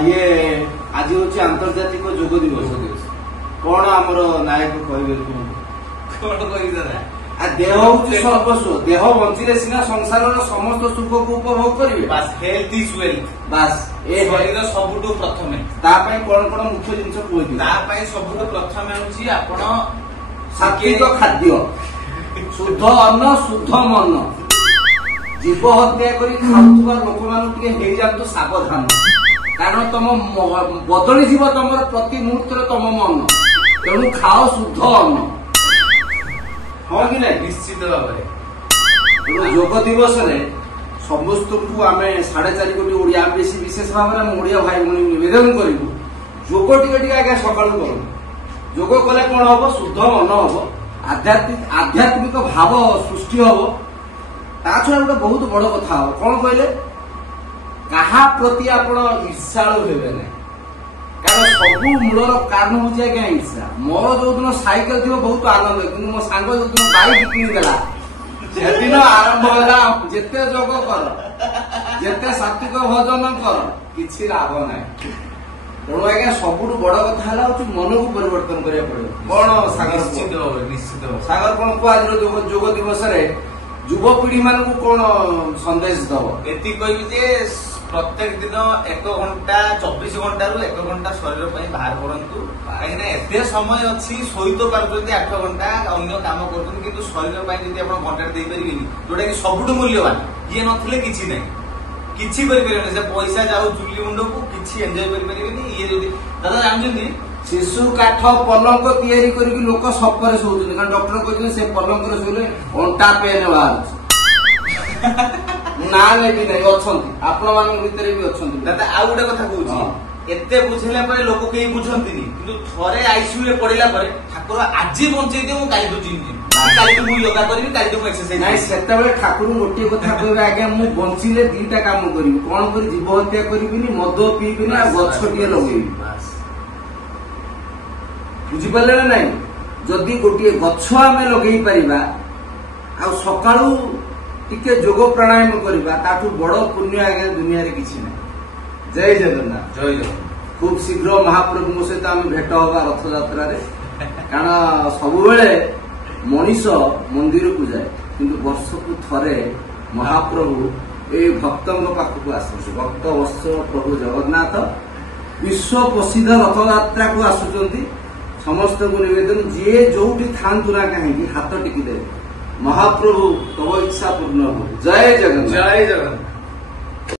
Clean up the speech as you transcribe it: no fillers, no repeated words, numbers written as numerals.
ये आज हूँ आंतर्जातिक योग दिवस कौन आमर नायक कहे कौन कह देह हूँ सर्वस्व देह बंचिले सीना संसार समस्त सुख को उपभोग करेंगे बास हेल्थ इज वेल्थ बास ए शरीर सबुठु प्रथमे कौन कौन मुख्य जिन कहते सबुठु प्रथमे हूँ आपण सात्विक खाद्य शुद्ध अन्न शुद्ध मन जीव हत्या कर खाऊा लोक मान सावधान कारण तुम बदली जीव तुम प्रति मुहूर्त तुम मन तेणु खाओ शुद्ध अन्न हाँ कि नहीं निश्चित भाव योग दिवस समस्त को आम 4.5 कोटी ओडिया बेसी विशेष भाव में ओडिया भाई भूमि निवेदन करूँ योग टे आगे सका करूँ योग कले कौन हम शुद्ध मन हम आध्यात्मिक भाव सृष्टि हम ता छड़ा गोटे बहुत बड़ कथा हम कौन कहले क्या प्रति आप ईर्षाणु हे ना कारण सब मूलर कारण हूँ आज्ञा ईर्षा मोर जो दिन साइकेल थी बहुत आनंद कि मो सांग जो दिन बाइक किणीदेला से दिन आरंभ है जिते जोग कर जिते सात्विक भोजन कर किसी लाभ ना तेणु आज्ञा सबुठ बड़ कथा है मन को परिवर्तन करा पड़े कौन सागर निश्चित सागर कौन को आज योग दिवस युवपीढ़ी मान कौन संदेश दब एति कहबी प्रत्येक दिन 1 घंटा 24 घंटा रु 1 घंटा शरीर बाहर करूँ कहीं एत समय अच्छी शोई तो पार्टी 8 घंटा अन्य काम कर शरीर घंटा दे पारे जोटा कि सबुठ मूल्यवान ये नथिले किछि नहीं किछि से पैसा जाऊ चुली मुंड को किछि एंजॉय करें ये जो दादा जानते शिशु काठ पलंक तैयारी करके लोक सपर शोचुं कारण डॉक्टर कहते से पलंक शोले अंटा पेन बाहर ना भी नहीं अच्छा आपण मान भितर भी अच्छा दादा आउ गोटे कथा कहूँ एते बुझेला पर लोक कहीं बुझंती किंतु थरे आईसीयू रे पड़िला पर ठाकुर आज बंचै दियो काली तो चिन्ह काली तो मु योगा करबी काली तो मु एक्सरसाइज नहीं सेतेबेले ठाकुर गोटे कथा कहबे आज्ञा मु बंचिले दीटा काम करबी कोन करी जीव हत्या करबिनी मद पीबिनी आ गछटिए लगेबी बुझी पाले ना नहीं जदि गोटे गछ आमे लगेई परिबा आ सकाळू टिके योग प्राणायाम करबा ताठू बड़ पुण्य आगे दुनिया रे किछि नै जय जगन्नाथ जय जगन्नाथ खूब शीघ्र महाप्रभु सहित आम भेट हवा रथ यात्रा रे कारण सब बेले मनीष मंदिर को जाए किंतु वर्ष को थरे महाप्रभु ए भक्तों पाखक आसुचे भक्त वत्सल प्रभु जगन्नाथ विश्व प्रसिद्ध रथ यात्रा को आसुचंती समस्त को निवेदन जी जो थांतु ना कहीं हाथ टिकी दे महाप्रभु तव इच्छा पूर्ण हो जय जगन्नाथ जय जगन्नाथ।